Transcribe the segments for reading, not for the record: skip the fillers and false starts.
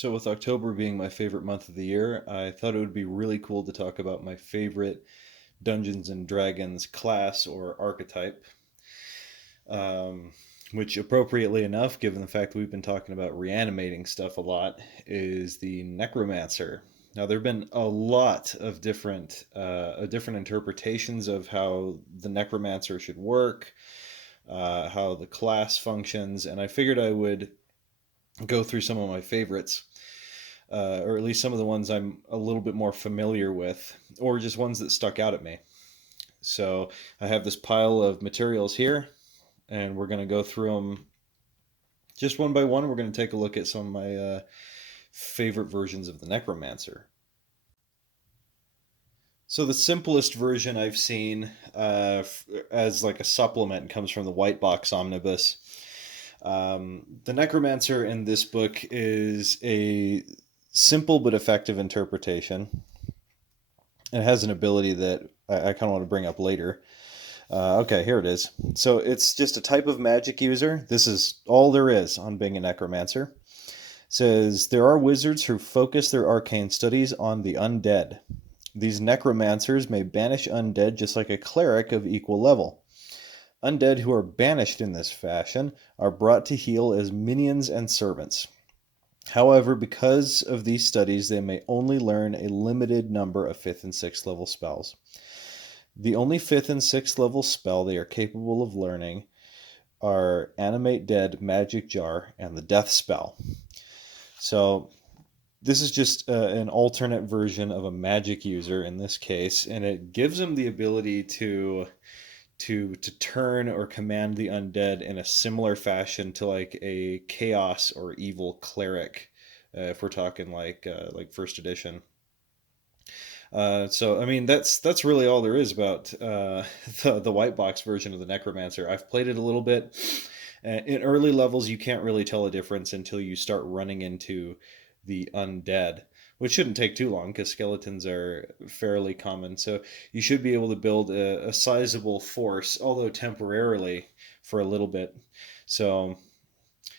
So, with October being my favorite month of the year, I thought it would be really cool to talk about my favorite Dungeons and Dragons class or archetype, um, which, appropriately enough, given the fact that we've been talking about reanimating stuff a lot, is the Necromancer. Now, there have been a lot of different interpretations of how the Necromancer should work, how the class functions, and I figured I would go through some of my favorites, or at least some of the ones I'm a little bit more familiar with, or just ones that stuck out at me. So I have this pile of materials here, and we're going to go through them just one by one. We're going to take a look at some of my favorite versions of the Necromancer. So the simplest version I've seen as like a supplement comes from the White Box Omnibus. The Necromancer in this book is a simple but effective interpretation. It has an ability that I kind of want to bring up later. Okay, here it is. So it's just a type of magic user. This is all there is on being a necromancer. It says there are wizards who focus their arcane studies on the undead. These necromancers may banish undead just like a cleric of equal level. Undead who are banished in this fashion are brought to heal as minions and servants. However, because of these studies, they may only learn a limited number of 5th and 6th level spells. The only 5th and 6th level spell they are capable of learning are Animate Dead, Magic Jar, and the Death Spell. So this is just an alternate version of a magic user in this case, and it gives them the ability to turn or command the undead in a similar fashion to like a chaos or evil cleric, if we're talking like first edition. So I mean that's really all there is about the white box version of the Necromancer. I've played it a little bit. In early levels, you can't really tell a difference until you start running into the undead, which shouldn't take too long because skeletons are fairly common. So you should be able to build a sizable force, although temporarily for a little bit. So,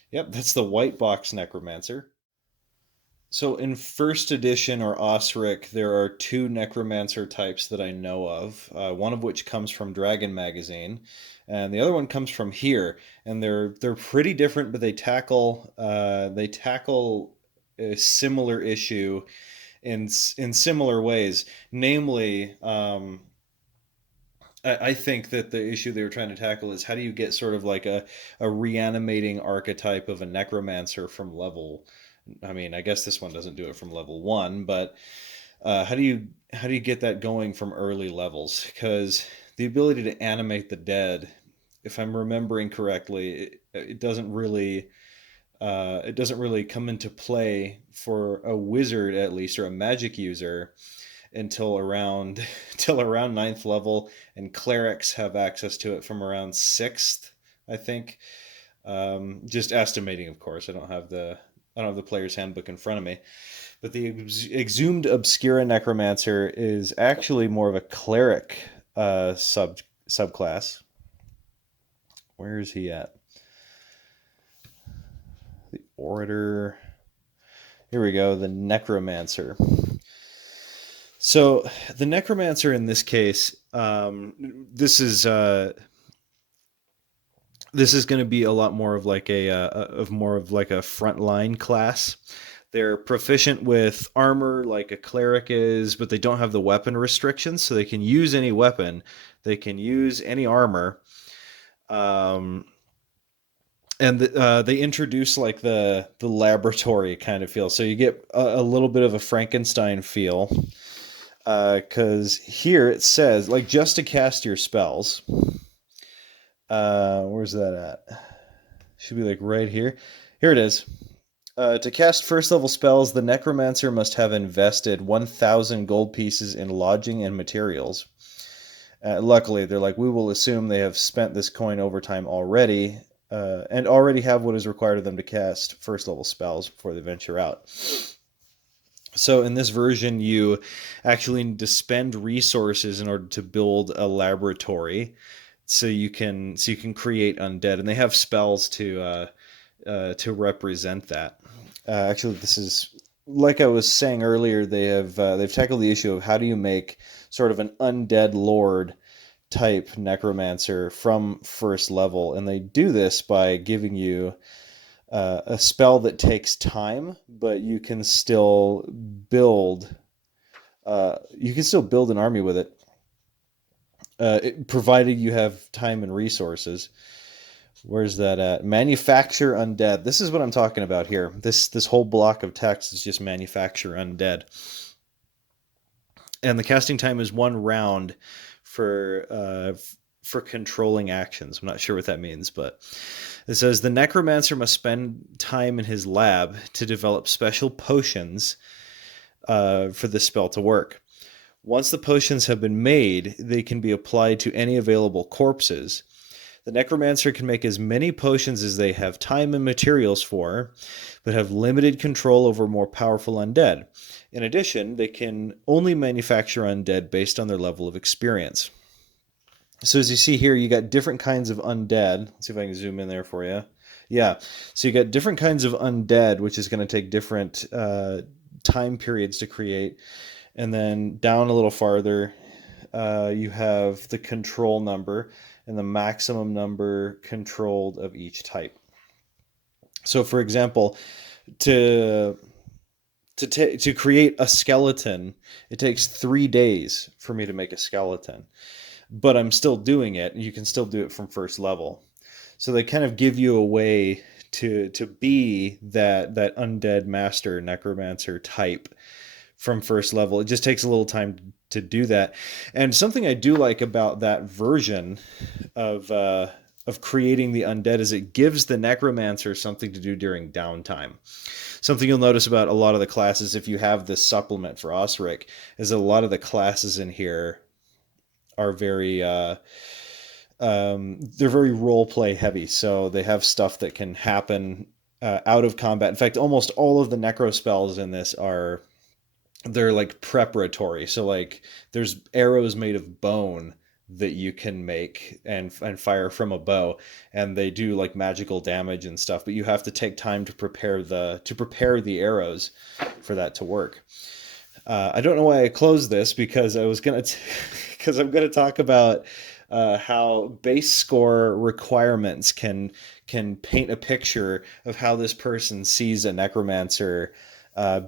yep, that's the white box Necromancer. So in first edition or Osric, there are two Necromancer types that I know of. One of which comes from Dragon Magazine, and the other one comes from here. And they're pretty different, but they tackle a similar issue in similar ways. Namely, I think that the issue they were trying to tackle is how do you get sort of like a reanimating archetype of a necromancer from level. I mean, I guess this one doesn't do it from level one, but how do you get that going from early levels? Because the ability to animate the dead, if I'm remembering correctly, it doesn't really come into play for a wizard at least or a magic user until around till around ninth level, and clerics have access to it from around sixth, I think. Just estimating, of course. I don't have the player's handbook in front of me, but the exhumed obscura necromancer is actually more of a cleric subclass. Where is he at? The orator. Here we go. The necromancer. So the necromancer in this case, this is going to be a lot more of like a frontline class. They're proficient with armor like a cleric is, but they don't have the weapon restrictions, so they can use any weapon. They can use any armor. Um, and they introduce like the laboratory kind of feel, so you get a little bit of a Frankenstein feel. Because here it says like just to cast your spells. Where's that at? Should be like right here. Here it is. To cast first level spells, the necromancer must have invested 1,000 gold pieces in lodging and materials. Luckily, they're like, we will assume they have spent this coin over time already, and already have what is required of them to cast first level spells before they venture out. So in this version, you actually need to spend resources in order to build a laboratory, so you can create undead, and they have spells to represent that. Actually, this is like I was saying earlier. They've tackled the issue of how do you make sort of an undead lord type necromancer from first level, and they do this by giving you a spell that takes time, but you can still build an army with it, provided you have time and resources. Where's that at? Manufacture undead. This is what I'm talking about here. This whole block of text is just manufacture undead, and the casting time is 1 round for controlling actions. I'm not sure what that means, but it says the necromancer must spend time in his lab to develop special potions for the spell to work. Once the potions have been made, they can be applied to any available corpses. The necromancer can make as many potions as they have time and materials for, but have limited control over more powerful undead. In addition, they can only manufacture undead based on their level of experience. So as you see here, you got different kinds of undead. Let's see if I can zoom in there for you. Yeah, so you got different kinds of undead, which is going to take different time periods to create. And then down a little farther, you have the control number and the maximum number controlled of each type. So, for example, to to create a skeleton, it takes 3 days for me to make a skeleton, but I'm still doing it. You can still do it from first level. So they kind of give you a way to be that undead master necromancer type from first level. It just takes a little time to do that. And something I do like about that version of creating the undead is it gives the necromancer something to do during downtime. Something you'll notice about a lot of the classes, if you have this supplement for Osric, is that a lot of the classes in here are they're very role play heavy. So they have stuff that can happen out of combat. In fact, almost all of the necro spells in this they're like preparatory. So like there's arrows made of bone that you can make and fire from a bow, and they do like magical damage and stuff, but you have to take time to prepare the arrows for that to work. I don't know why I closed this because because I'm gonna talk about how base score requirements can paint a picture of how this person sees a necromancer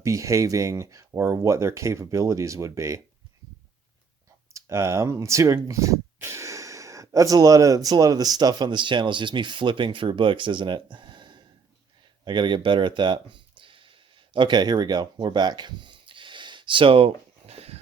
behaving or what their capabilities would be. Let's see. That's a lot of the stuff on this channel is just me flipping through books, isn't it? I got to get better at that. Okay, here we go. We're back. So,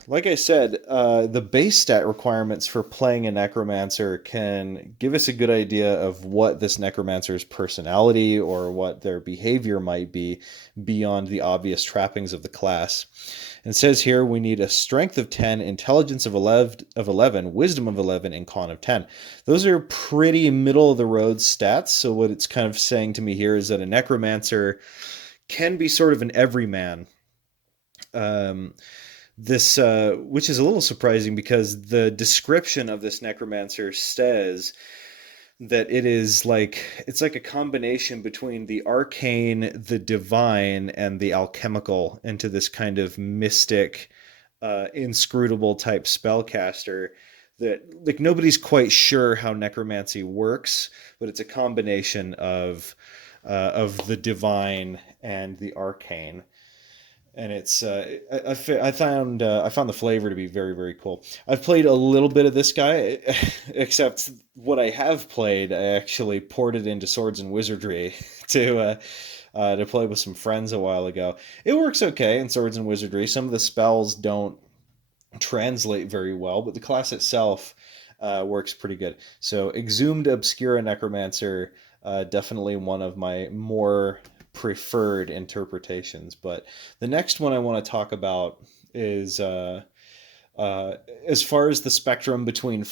like I said, the base stat requirements for playing a necromancer can give us a good idea of what this necromancer's personality or what their behavior might be beyond the obvious trappings of the class. And it says here we need a strength of 10, intelligence of 11, wisdom of 11, and con of 10. Those are pretty middle of the road stats. So what it's kind of saying to me here is that a necromancer can be sort of an everyman. This which is a little surprising because the description of this necromancer says that it's like a combination between the arcane, the divine, and the alchemical into this kind of mystic, inscrutable type spellcaster that like nobody's quite sure how necromancy works, but it's a combination of the divine and the arcane. And it's I found the flavor to be very, very cool. I've played a little bit of this guy, except what I have played I actually ported into Swords and Wizardry to play with some friends a while ago. It works okay in Swords and Wizardry. Some of the spells don't translate very well, but the class itself works pretty good. So Exhumed Obscura Necromancer, definitely one of my more preferred interpretations. But the next one I want to talk about is as far as the spectrum between and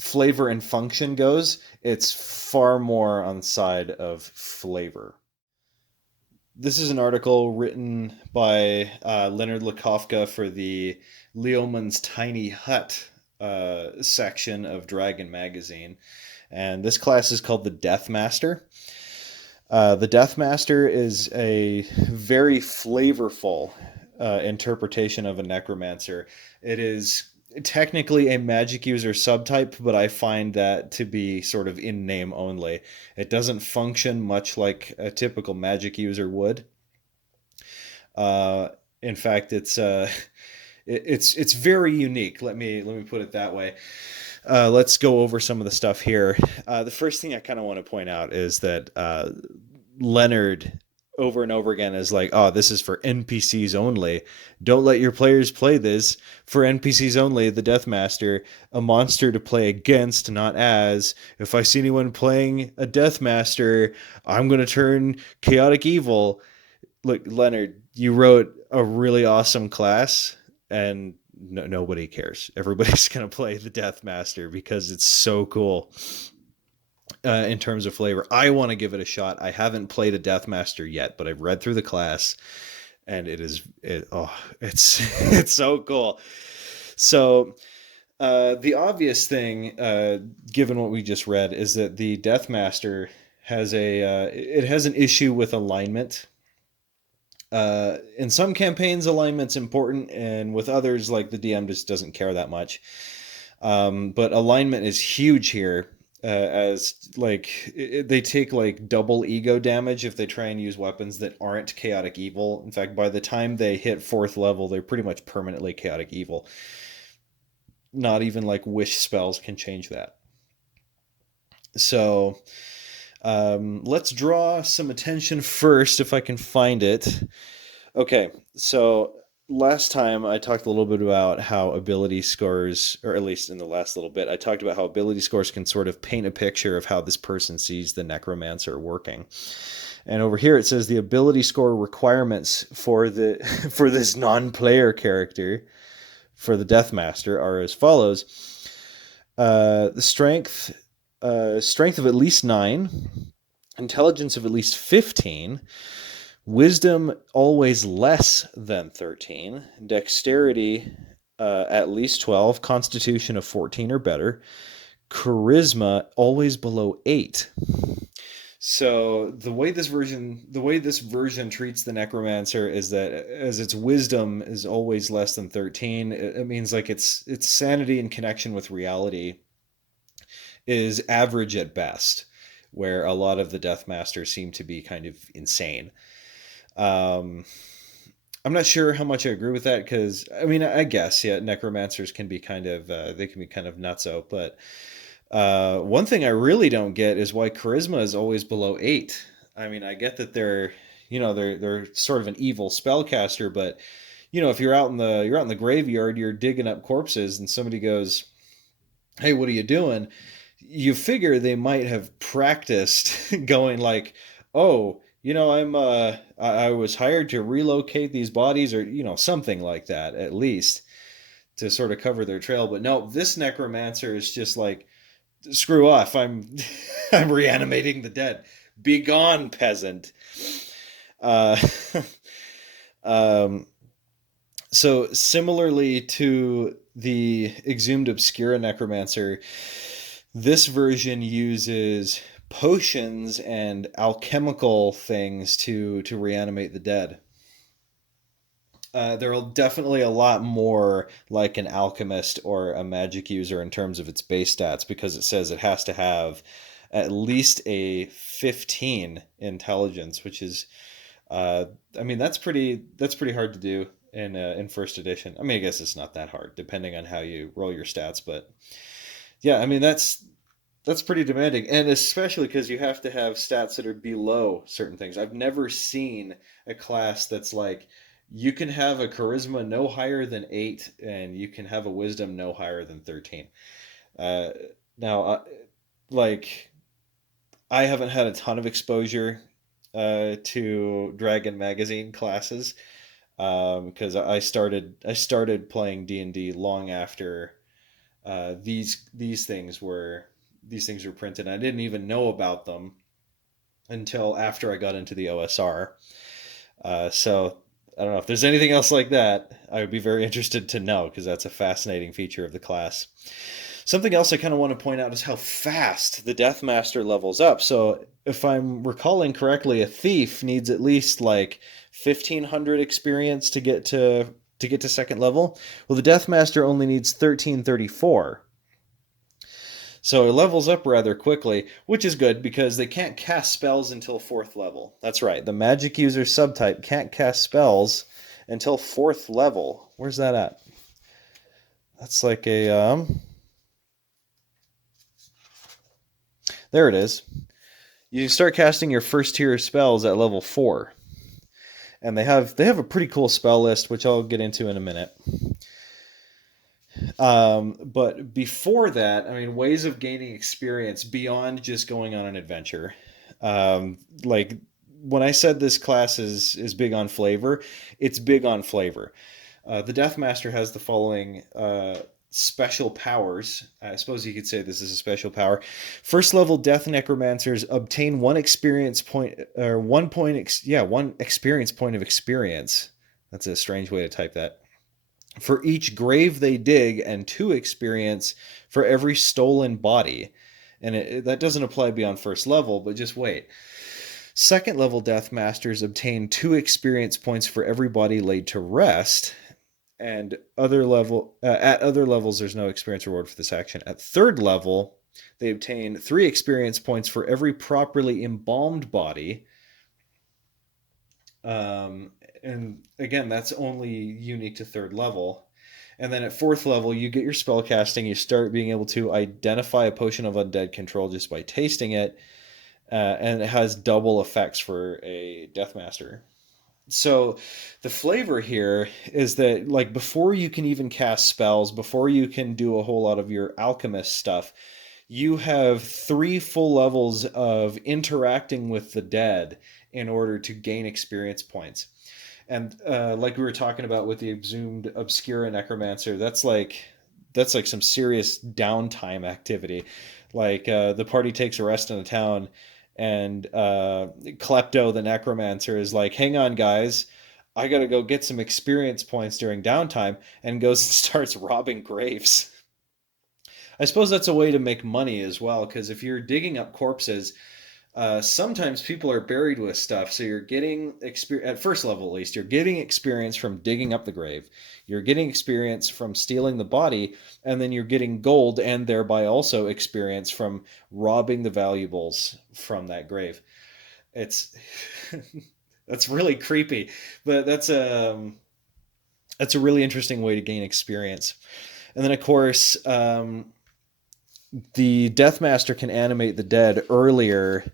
flavor and function goes, it's far more on the side of flavor. This is an article written by Leonard Lakofka for the Leoman's Tiny Hut section of Dragon Magazine. And this class is called the Death Master. The Deathmaster is a very flavorful interpretation of a Necromancer. It is technically a magic user subtype, but I find that to be sort of in name only. It doesn't function much like a typical magic user would. Uh, in fact, it's very unique. Let me put it that way. Let's go over some of the stuff here. The first thing I kind of want to point out is that Leonard over and over again is like, oh, this is for NPCs only. Don't let your players play this. For NPCs only, the Deathmaster, a monster to play against, not as. If I see anyone playing a Deathmaster, I'm going to turn chaotic evil. Look, Leonard, you wrote a really awesome class, and nobody cares. Everybody's going to play the Deathmaster because it's so cool. In terms of flavor, I want to give it a shot. I haven't played a Deathmaster yet, but I've read through the class, and it's it's so cool. So the obvious thing, given what we just read, is that the Deathmaster has it has an issue with alignment. In some campaigns, alignment's important, and with others, like the DM just doesn't care that much. But alignment is huge here, as like they take like double ego damage if they try and use weapons that aren't chaotic evil. In fact, by the time they hit 4th level, they're pretty much permanently chaotic evil. Not even like wish spells can change that. So let's draw some attention first, if I can find it. Okay, so last time I talked a little bit about how ability scores, or at least in the last little bit, I talked about how ability scores can sort of paint a picture of how this person sees the Necromancer working. And over here it says the ability score requirements for for this non-player character, for the Deathmaster, are as follows. The strength of at least 9, intelligence of at least 15, wisdom always less than 13, dexterity at least 12, constitution of 14 or better, charisma always below 8. So the way this version treats the Necromancer is that as its wisdom is always less than 13, it means like its sanity and connection with reality is average at best, where a lot of the Deathmasters seem to be kind of insane. I'm not sure how much I agree with that, because I mean, I guess, yeah, Necromancers can be kind of they can be kind of nutso, but one thing I really don't get is why charisma is always below 8. I mean, I get that they're sort of an evil spellcaster, but if you're out in the graveyard, you're digging up corpses, and somebody goes, "Hey, what are you doing?" You figure they might have practiced going like, "Oh, I was hired to relocate these bodies," or something like that, at least, to sort of cover their trail. But no, this Necromancer is just like, screw off, I'm I'm reanimating the dead. Be gone, peasant. Uh, um, so similarly to the Exhumed Obscura Necromancer, this version uses potions and alchemical things to reanimate the dead. They're definitely a lot more like an alchemist or a magic user in terms of its base stats, because it says it has to have at least a 15 intelligence, which is, I mean, that's pretty hard to do in first edition. I mean, I guess it's not that hard depending on how you roll your stats, but yeah, I mean that's pretty demanding, and especially because you have to have stats that are below certain things. I've never seen a class that's like, you can have a charisma no higher than 8, and you can have a wisdom no higher than 13. Uh, now, like, I haven't had a ton of exposure to Dragon Magazine classes, because I started playing D&D long after these things were printed. I didn't even know about them until after I got into the OSR. So I don't know if there's anything else like that. I would be very interested to know, because that's a fascinating feature of the class. Something else I kind of want to point out is how fast the Deathmaster levels up. So if I'm recalling correctly, a thief needs at least like 1,500 experience to get to second level. Well, the Deathmaster only needs 1,334. So it levels up rather quickly, which is good because they can't cast spells until fourth level. That's right. The magic user subtype can't cast spells until fourth level. Where's that at? That's like a there it is. You start casting your first tier spells at level 4. And they have a pretty cool spell list, which I'll get into in a minute. But before that, I mean, ways of gaining experience beyond just going on an adventure. Like when I said this class is big on flavor, it's big on flavor. The Deathmaster has the following special powers. I suppose you could say this is a special power. First level Death Necromancers obtain one experience point, or one experience point of experience. That's a strange way to type that. For each grave they dig, and 2 experience for every stolen body. And that doesn't apply beyond first level, but just wait. Second level Death Masters obtain 2 experience points for every body laid to rest. And at other levels, there's no experience reward for this action. At third level, they obtain 3 experience points for every properly embalmed body. And again, that's only unique to third level. And then at fourth level, you get your spell casting. You start being able to identify a potion of undead control just by tasting it. And it has double effects for a Deathmaster. So the flavor here is that, like, before you can even cast spells, before you can do a whole lot of your alchemist stuff, you have 3 full levels of interacting with the dead in order to gain experience points. And like we were talking about with the exhumed Obscura Necromancer, that's like some serious downtime activity. Like the party takes a rest in a town, and Klepto the Necromancer is like, hang on guys, I gotta go get some experience points during downtime, and goes and starts robbing graves. I suppose that's a way to make money as well, because if you're digging up corpses, sometimes people are buried with stuff, so you're getting experience at first level. At least you're getting experience from digging up the grave, you're getting experience from stealing the body, and then you're getting gold and thereby also experience from robbing the valuables from that grave. It's that's really creepy, but that's a really interesting way to gain experience. And then of course, the Deathmaster can animate the dead earlier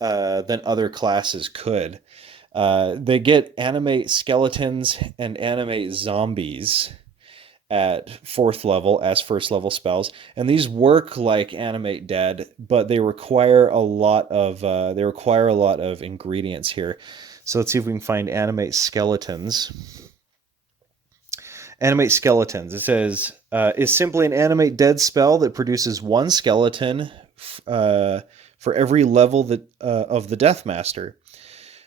than other classes could. They get animate skeletons and animate zombies at fourth level as first level spells, and these work like animate dead, but they require a lot of ingredients here. So let's see if we can find animate skeletons. Animate skeletons. It says is simply an animate dead spell that produces 1 skeleton for every level of the Deathmaster.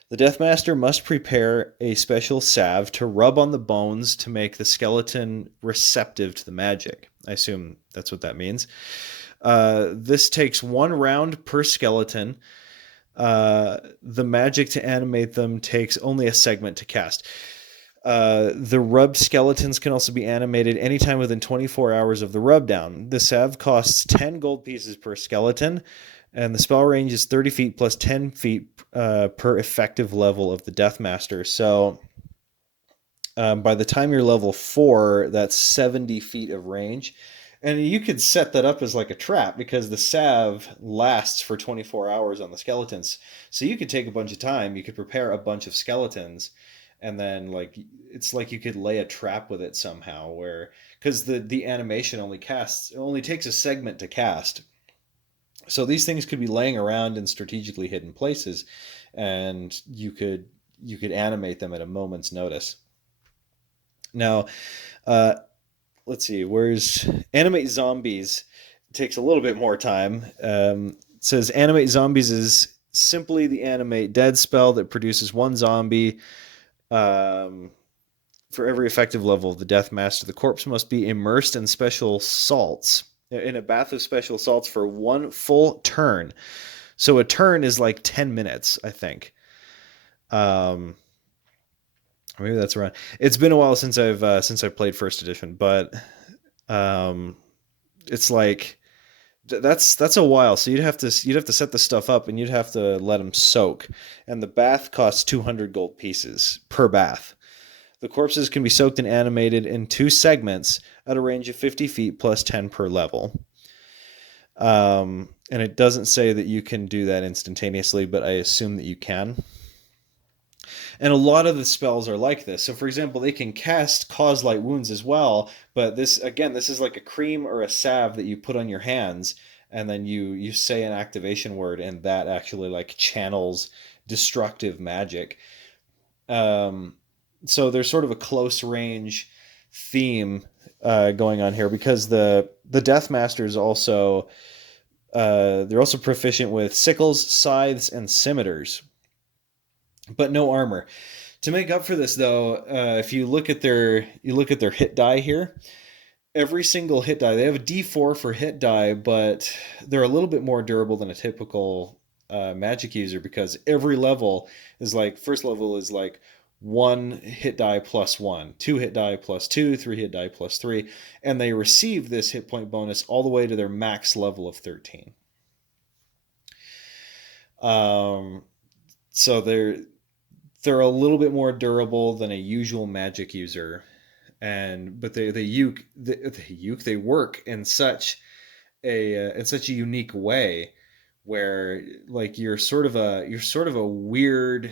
The Deathmaster must prepare a special salve to rub on the bones to make the skeleton receptive to the magic. I assume that's what that means. This takes 1 round per skeleton. The magic to animate them takes only a segment to cast. The rubbed skeletons can also be animated anytime within 24 hours of the rub down. The salve costs 10 gold pieces per skeleton, and the spell range is 30 feet plus 10 feet per effective level of the Deathmaster. So by the time you're level 4, that's 70 feet of range. And you could set that up as like a trap, because the salve lasts for 24 hours on the skeletons. So you could take a bunch of time, you could prepare a bunch of skeletons, and then it's like you could lay a trap with it somehow, where, because the animation only takes a segment to cast. So these things could be laying around in strategically hidden places, and you could animate them at a moment's notice. Now, let's see, where's Animate Zombies? It takes a little bit more time. It says Animate Zombies is simply the animate dead spell that produces 1 zombie for every effective level of the Deathmaster. The corpse must be immersed in a bath of special salts for 1 full turn. So a turn is like 10 minutes, I think. Um, Maybe that's around. It's been a while since I've played first edition, but um, it's like that's a while. So you'd have to set the stuff up, and you'd have to let them soak. And the bath costs 200 gold pieces per bath. The corpses can be soaked and animated in 2 segments at a range of 50 feet plus 10 per level. And it doesn't say that you can do that instantaneously, but I assume that you can. And a lot of the spells are like this. So, for example, they can cast Cause Light Wounds as well, but this is like a cream or a salve that you put on your hands, and then you say an activation word, and that actually like channels destructive magic. Um, so there's sort of a close range theme going on here because the Death Masters also they're also proficient with sickles, scythes, and scimitars, but no armor. To make up for this, though, if you look at their hit die here, every single hit die they have a D4 for hit die, but they're a little bit more durable than a typical magic user because every level is like first level is like 1 hit die plus 1, 2 hit die plus 2, 3 hit die plus 3, and they receive this hit point bonus all the way to their max level of 13. So they're a little bit more durable than a usual magic user, but they work in such a unique way where like you're sort of a weird,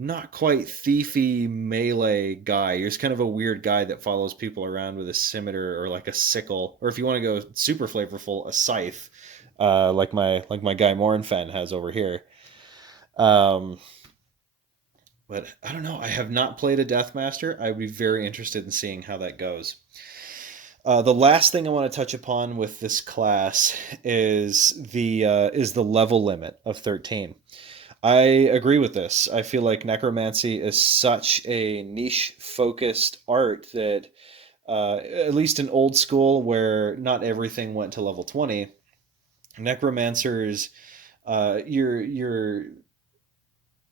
not quite thiefy melee guy. You're just kind of a weird guy that follows people around with a scimitar or like a sickle, or if you want to go super flavorful, a scythe, like my guy Morinfen has over here. Um, but I don't know. I have not played a Deathmaster. I would be very interested in seeing how that goes. The last thing I want to touch upon with this class is the level limit of 13. I agree with this. I feel like necromancy is such a niche focused art that at least in old school where not everything went to level 20, necromancers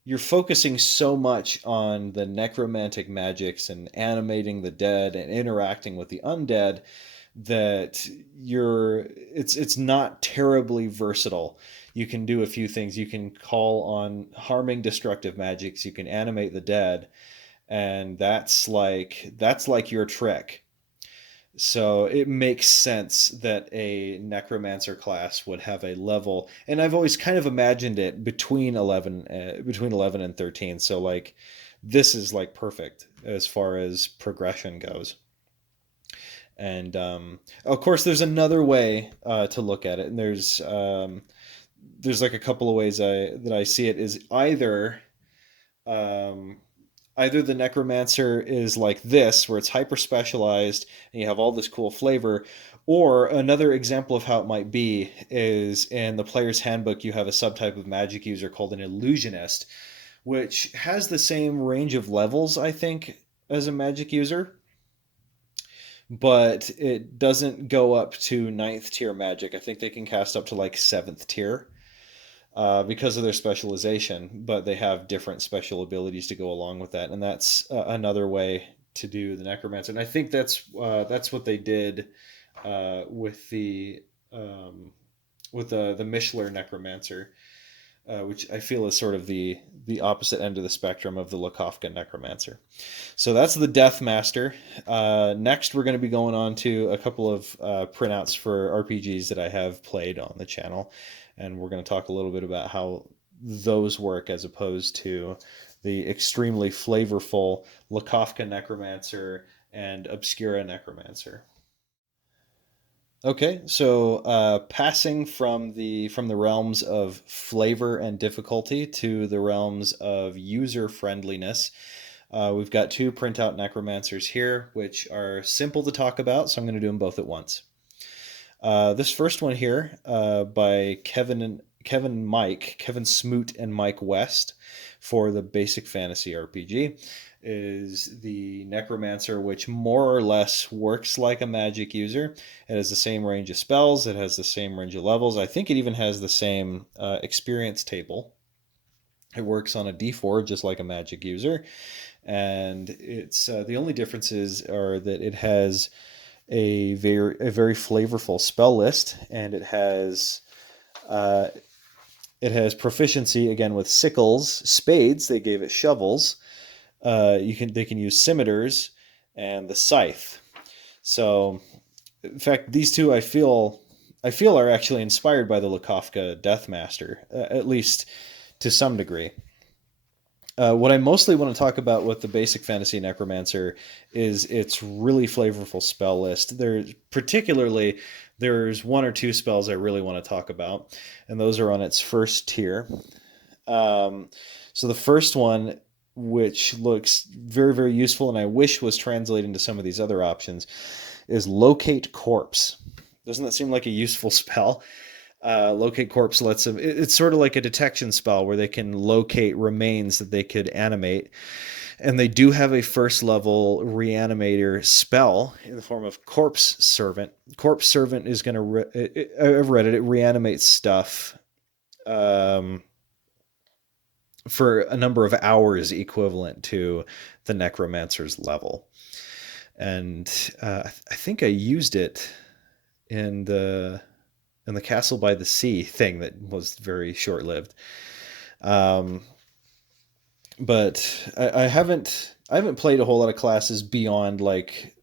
you're focusing so much on the necromantic magics and animating the dead and interacting with the undead that it's not terribly versatile. You can do a few things. You can call on harming destructive magics, you can animate the dead, and that's like your trick. So it makes sense that a necromancer class would have a level, and I've always kind of imagined it between 11 and 13. So like this is like perfect as far as progression goes. And of course, there's another way to look at it, and there's like a couple of ways that I see it is um, either the necromancer is like this where it's hyper specialized and you have all this cool flavor, or another example of how it might be is in the player's handbook you have a subtype of magic user called an illusionist, which has the same range of levels I think as a magic user, but it doesn't go up to ninth tier magic. I think they can cast up to like seventh tier because of their specialization, but they have different special abilities to go along with that, and that's another way to do the necromancer. And I think that's what they did with um, the Micheler Necromancer, which I feel is sort of the opposite end of the spectrum of the Lakofka Necromancer. So that's the Death Master. Next, we're going to be going on to a couple of printouts for RPGs that I have played on the channel, and we're going to talk a little bit about how those work as opposed to the extremely flavorful Lakofka Necromancer and Obscura Necromancer. Okay, so passing from the realms of flavor and difficulty to the realms of user friendliness, we've got 2 printout necromancers here, which are simple to talk about, so I'm going to do them both at once. This first one here by Kevin Smoot and Mike West for the basic fantasy RPG, is the Necromancer, which more or less works like a magic user. It has the same range of spells, it has the same range of levels. I think it even has the same experience table. It works on a d4 just like a magic user, and it's the only differences are that it has a very flavorful spell list, and uh, it has proficiency again with sickles, spades. They gave it shovels. They can use scimitars and the scythe. So, in fact, these two I feel are actually inspired by the Lakofka Deathmaster, at least to some degree. What I mostly want to talk about with the basic fantasy necromancer is its really flavorful spell list. There's one or two spells I really want to talk about, and those are on its first tier. So the first one, which looks very useful, and I wish was translated into some of these other options, is Locate Corpse. Doesn't that seem like a useful spell? Locate Corpse lets them. It's sort of like a detection spell where they can locate remains that they could animate, and they do have a first level reanimator spell in the form of Corpse Servant. Corpse Servant is going to. I've read it. It reanimates stuff for a number of hours equivalent to the Necromancer's level, and I think I used it in the Castle by the Sea thing that was very short-lived. But I haven't played a whole lot of classes beyond like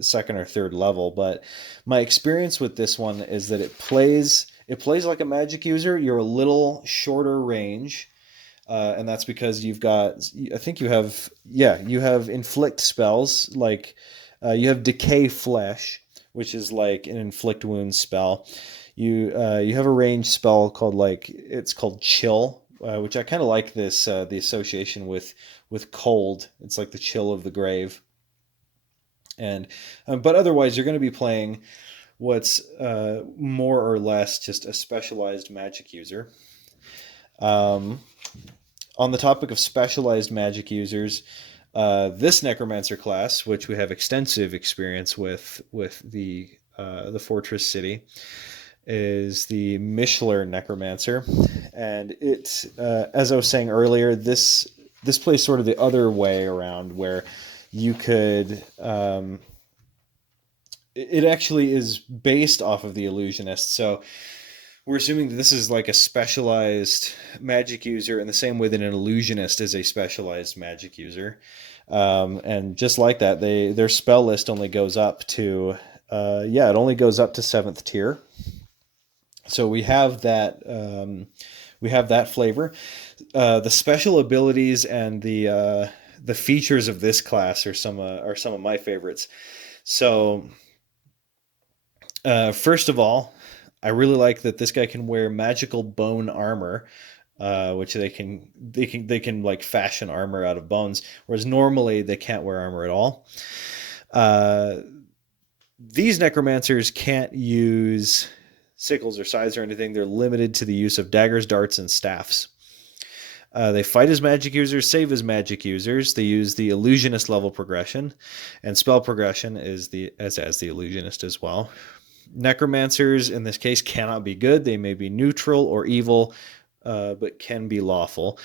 second or third level, but my experience with this one is that it plays like a magic user. You're a little shorter range, and that's because you have inflict spells, like you have decay flesh, which is like an inflict wounds spell. You have a ranged spell called chill, which I kind of like this the association with cold. It's like the chill of the grave. And but otherwise you're going to be playing what's more or less just a specialized magic user. On the topic of specialized magic users, this Necromancer class, which we have extensive experience with the Fortress City, is the Micheler Necromancer, and it, as I was saying earlier, this plays sort of the other way around, where you could. It actually is based off of the Illusionist, so we're assuming that this is like a specialized magic user in the same way that an illusionist is a specialized magic user. And just like that, their spell list only goes up to it only goes up to 7th tier. So we have that flavor. The special abilities and the features of this class are some of my favorites. So first of all, I really like that this guy can wear magical bone armor, which they can like fashion armor out of bones, whereas normally they can't wear armor at all. These necromancers can't use sickles or scythes or anything. They're limited to the use of daggers, darts, and staffs. They fight as magic users, save as magic users. They use the illusionist level progression, and spell progression is as the illusionist as well. Necromancers, in this case, cannot be good. They may be neutral or evil, but can be lawful.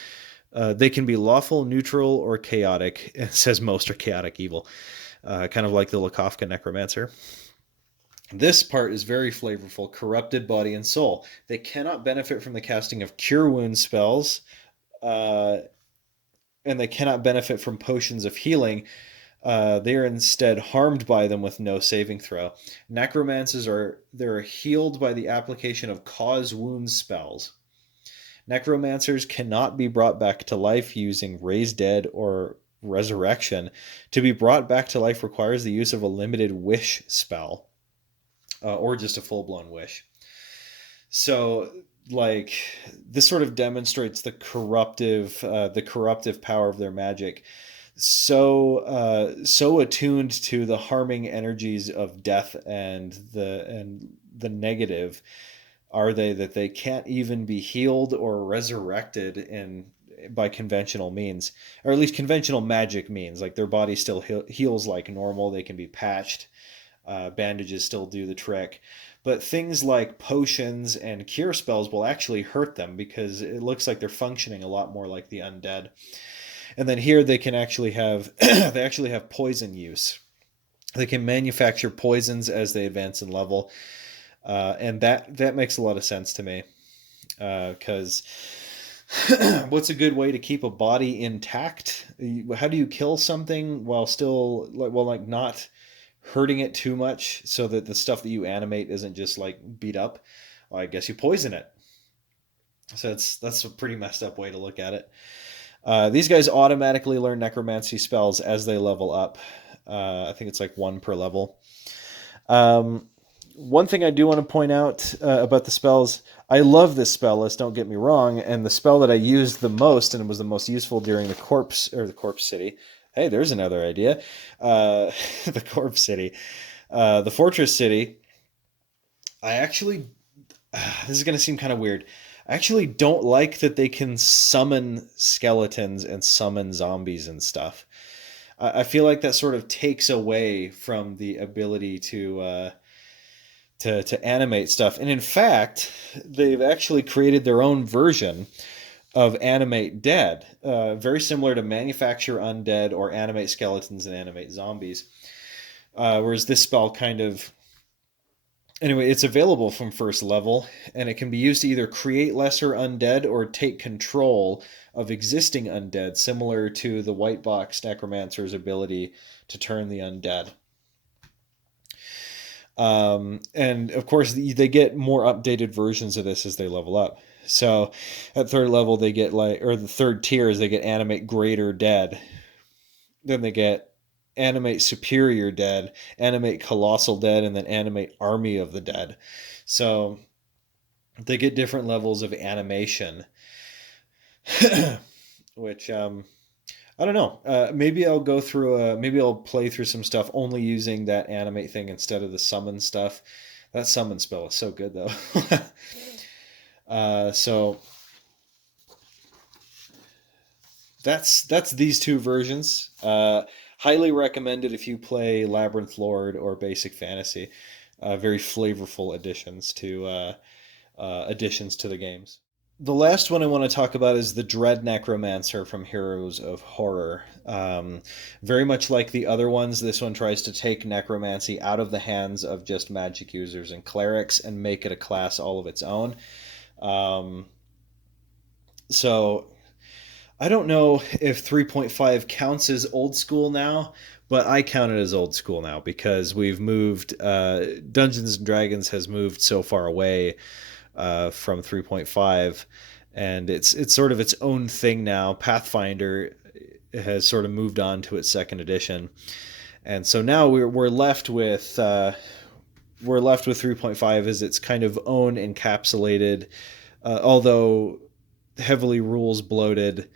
They can be lawful, neutral, or chaotic. It says most are chaotic evil, kind of like the Lakofka Necromancer. This part is very flavorful. Corrupted body and soul. They cannot benefit from the casting of cure wound spells, and they cannot benefit from potions of healing. They are instead harmed by them with no saving throw. Necromancers they're healed by the application of cause wound spells. Necromancers cannot be brought back to life using raise dead or resurrection. To be brought back to life requires the use of a limited wish spell, or just a full-blown wish. So, like, this sort of demonstrates the corruptive power of their magic. So attuned to the harming energies of death and the negative are they that they can't even be healed or resurrected by conventional means, or at least conventional magic means. Like their body still heals like normal. They can be patched. Bandages still do the trick. But things like potions and cure spells will actually hurt them because it looks like they're functioning a lot more like the undead. And then here they can actually have they actually have poison use. They can manufacture poisons as they advance in level, and that makes a lot of sense to me. Because what's a good way to keep a body intact? How do you kill something while still like not hurting it too much so that the stuff that you animate isn't just like beat up? Well, I guess you poison it. So that's a pretty messed up way to look at it. These guys automatically learn necromancy spells as they level up. I think it's like 1 per level. One thing I do want to point out about the spells, I love this spell list, don't get me wrong, and the spell that I used the most and was the most useful during the corpse city. Hey, there's another idea. The corpse city. The fortress city. I actually, this is going to seem kind of weird. I actually don't like that they can summon skeletons and summon zombies and stuff. I feel like that sort of takes away from the ability to animate stuff. And in fact, they've actually created their own version of Animate Dead, very similar to Manufacture Undead or Animate Skeletons and Animate Zombies. Whereas this spell kind of... Anyway, it's available from first level, and it can be used to either create lesser undead or take control of existing undead, similar to the white box necromancer's ability to turn the undead. And of course, they get more updated versions of this as they level up. So at third level, they get the third tier is they get Animate Greater Dead. Then they get Animate Superior Dead, Animate Colossal Dead, and then Animate Army of the Dead. So they get different levels of animation, which I don't know. Maybe I'll go through. Maybe I'll play through some stuff only using that animate thing instead of the summon stuff. That summon spell is so good though. So that's these two versions. Highly recommended if you play Labyrinth Lord or Basic Fantasy. Very flavorful additions to the games. The last one I want to talk about is the Dread Necromancer from Heroes of Horror. Very much like the other ones, this one tries to take necromancy out of the hands of just magic users and clerics and make it a class all of its own. So I don't know if 3.5 counts as old school now, but I count it as old school now because we've moved. Dungeons and Dragons has moved so far away from 3.5, and it's sort of its own thing now. Pathfinder has sort of moved on to its second edition, and so now we're left with 3.5 as its kind of own encapsulated, although heavily rules bloated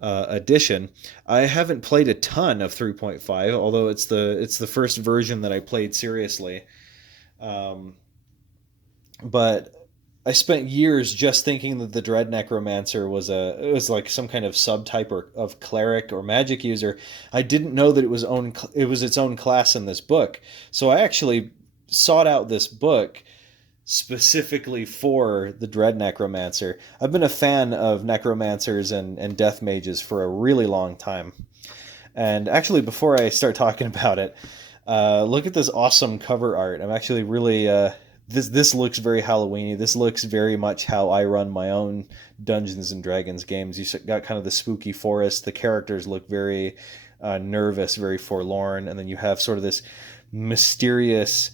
edition. I haven't played a ton of 3.5, although it's the first version that I played seriously. But I spent years just thinking that the Dread Necromancer was like some kind of subtype of cleric or magic user. I didn't know that it was its own class in this book. So I actually sought out this book specifically for the Dread Necromancer. I've been a fan of necromancers and death mages for a really long time. And actually, before I start talking about it, look at this awesome cover art. I'm actually really... This looks very Halloween-y. This looks very much how I run my own Dungeons and Dragons games. You got kind of the spooky forest. The characters look very nervous, very forlorn. And then you have sort of this mysterious...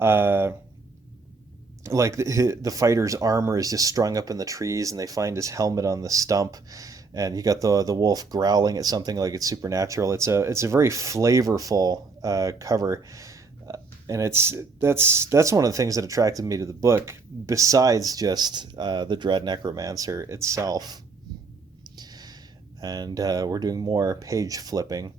like the fighter's armor is just strung up in the trees, and they find his helmet on the stump, and you got the wolf growling at something like it's supernatural. It's a very flavorful cover, and that's one of the things that attracted me to the book, besides just the Dread Necromancer itself. And we're doing more page flipping.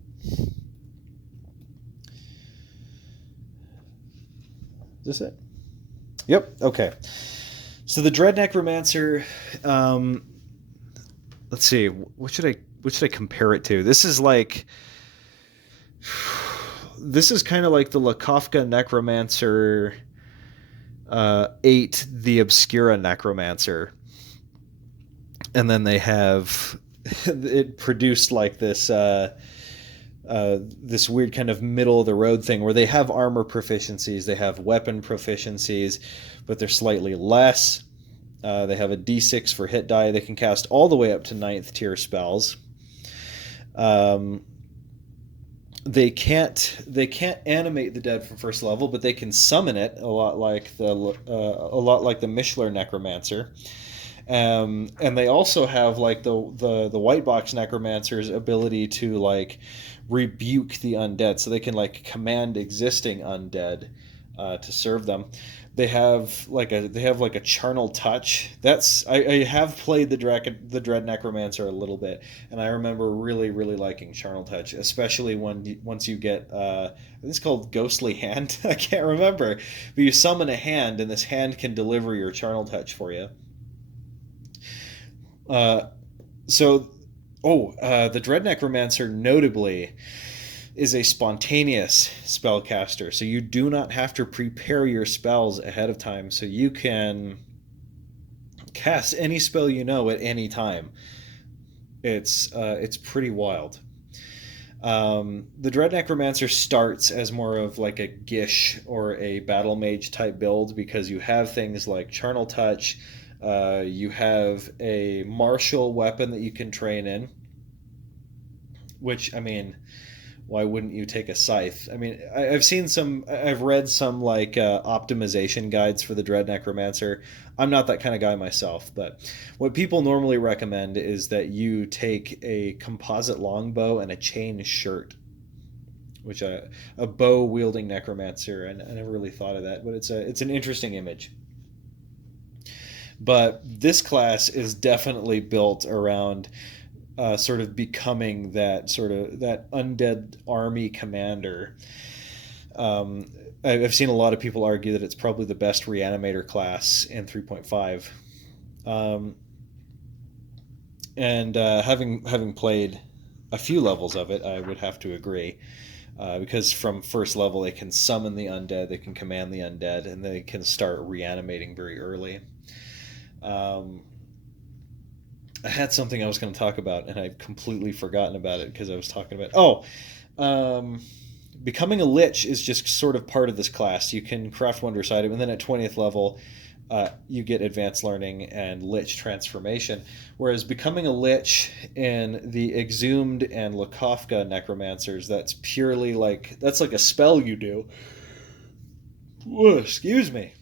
Is this it? Yep. Okay. So the Dread Necromancer, um, let's see, what should I compare it to? This is kind of like the Lakofka Necromancer 8, the Obscura Necromancer. And then they have it produced like this weird kind of middle of the road thing where they have armor proficiencies, they have weapon proficiencies, but they're slightly less. They have a d6 for hit die. They can cast all the way up to 9th tier spells. They can't animate the dead from first level, but they can summon it a lot like the Micheler Necromancer. And they also have like the white box necromancer's ability to like rebuke the undead, so they can like command existing undead to serve them. They have like a charnel touch. I have played the Dread Necromancer a little bit, and I remember really really liking charnel touch, especially once you get I think it's called Ghostly Hand. I can't remember, but you summon a hand, and this hand can deliver your charnel touch for you. Uh, the Dread Necromancer notably is a spontaneous spellcaster, so you do not have to prepare your spells ahead of time, so you can cast any spell you know at any time. It's pretty wild. The Dread Necromancer starts as more of like a Gish or a Battle Mage type build because you have things like Charnel Touch. You have a martial weapon that you can train in, which, I mean, why wouldn't you take a scythe? I mean, I've read some like optimization guides for the Dread Necromancer. I'm not that kind of guy myself, but what people normally recommend is that you take a composite longbow and a chain shirt, which a bow wielding necromancer. And I never really thought of that, but it's an interesting image. But this class is definitely built around sort of becoming that undead army commander. I've seen a lot of people argue that it's probably the best reanimator class in 3.5. And having played a few levels of it, I would have to agree. Because from first level, they can summon the undead, they can command the undead, and they can start reanimating very early. I had something I was going to talk about, and I've completely forgotten about it because I was talking about. Becoming a Lich is just sort of part of this class. You can craft Wondrous Item, and then at 20th level, you get Advanced Learning and Lich Transformation. Whereas becoming a Lich in the Exhumed and Lakofka Necromancers, that's like a spell you do. Whoa, excuse me.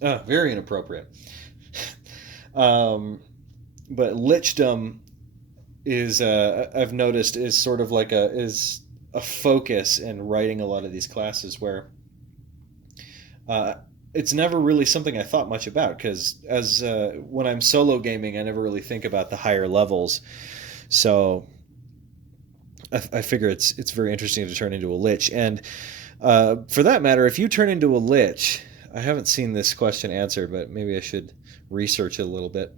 Very inappropriate. But Lichdom is I've noticed is sort of like a focus in writing a lot of these classes where it's never really something I thought much about because when I'm solo gaming, I never really think about the higher levels. So I figure it's very interesting to turn into a Lich. And for that matter, if you turn into a Lich, I haven't seen this question answered, but maybe I should research it a little bit.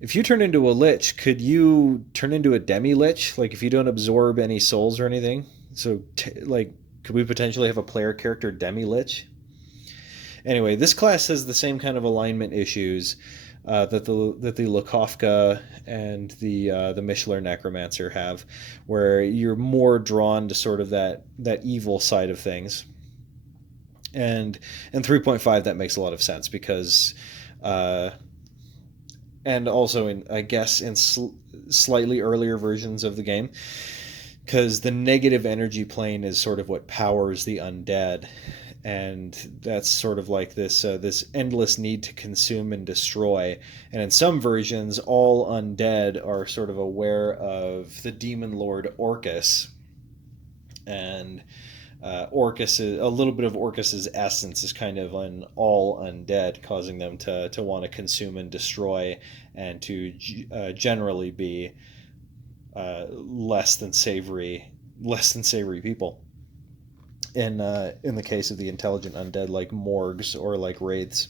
If you turn into a Lich, could you turn into a Demi-Lich? Like, if you don't absorb any souls or anything? So, could we potentially have a player character Demi-Lich? Anyway, this class has the same kind of alignment issues that the Lakofka and the Micheler Necromancer have, where you're more drawn to sort of that evil side of things. And in 3.5, that makes a lot of sense because, and also in slightly earlier versions of the game, because the negative energy plane is sort of what powers the undead, and that's sort of like this endless need to consume and destroy. And in some versions, all undead are sort of aware of the demon lord Orcus, and Orcus a little bit of Orcus's essence is kind of an all undead, causing them to want to consume and destroy, and to generally be less than savory people. In the case of the intelligent undead, like Morgs or like Wraiths.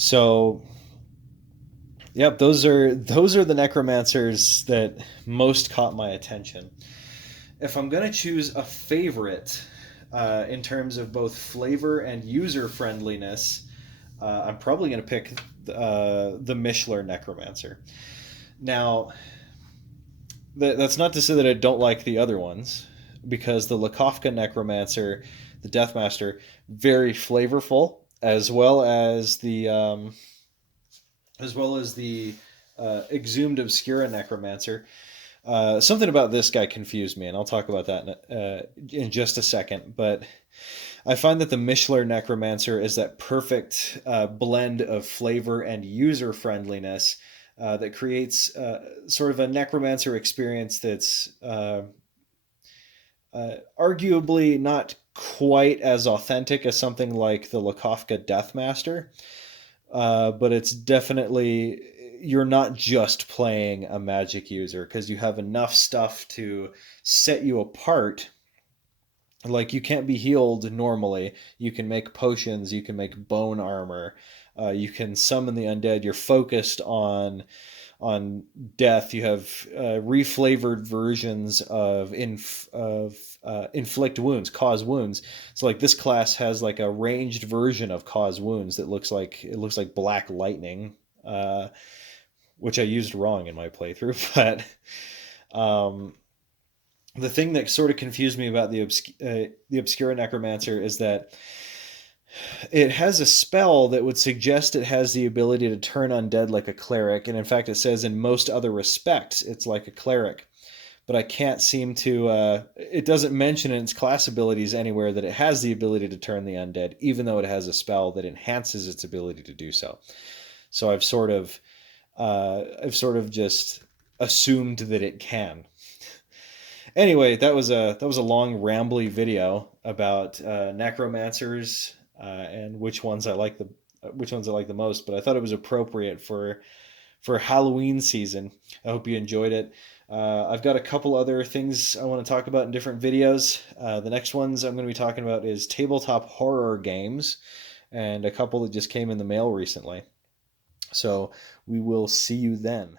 So, yep, those are the necromancers that most caught my attention. If I'm gonna choose a favorite in terms of both flavor and user friendliness, I'm probably gonna pick the Micheler Necromancer. Now, that's not to say that I don't like the other ones, because the Lakofka Necromancer, the Deathmaster, very flavorful, as well as the Exhumed Obscura Necromancer. Something about this guy confused me, and I'll talk about that in just a second. But I find that the Micheler Necromancer is that perfect blend of flavor and user friendliness that creates sort of a Necromancer experience that's arguably not quite as authentic as something like the Lakofka Deathmaster, but it's definitely, you're not just playing a magic user because you have enough stuff to set you apart. Like, you can't be healed normally. You can make potions, you can make bone armor, you can summon the undead. You're focused on death. You have reflavored versions of inflict wounds, cause wounds. So like this class has like a ranged version of cause wounds that looks like black lightning, which I used wrong in my playthrough. But the thing that sort of confused me about the Obscura Necromancer is that it has a spell that would suggest it has the ability to turn undead like a cleric, and in fact, it says in most other respects it's like a cleric. But I can't seem to. It doesn't mention in its class abilities anywhere that it has the ability to turn the undead, even though it has a spell that enhances its ability to do so. So I've sort of just assumed that it can. Anyway, that was a long rambly video about necromancers and which ones I like the most. But I thought it was appropriate for Halloween season. I hope you enjoyed it. I've got a couple other things I want to talk about in different videos. The next ones I'm going to be talking about is tabletop horror games, and a couple that just came in the mail recently. So we will see you then.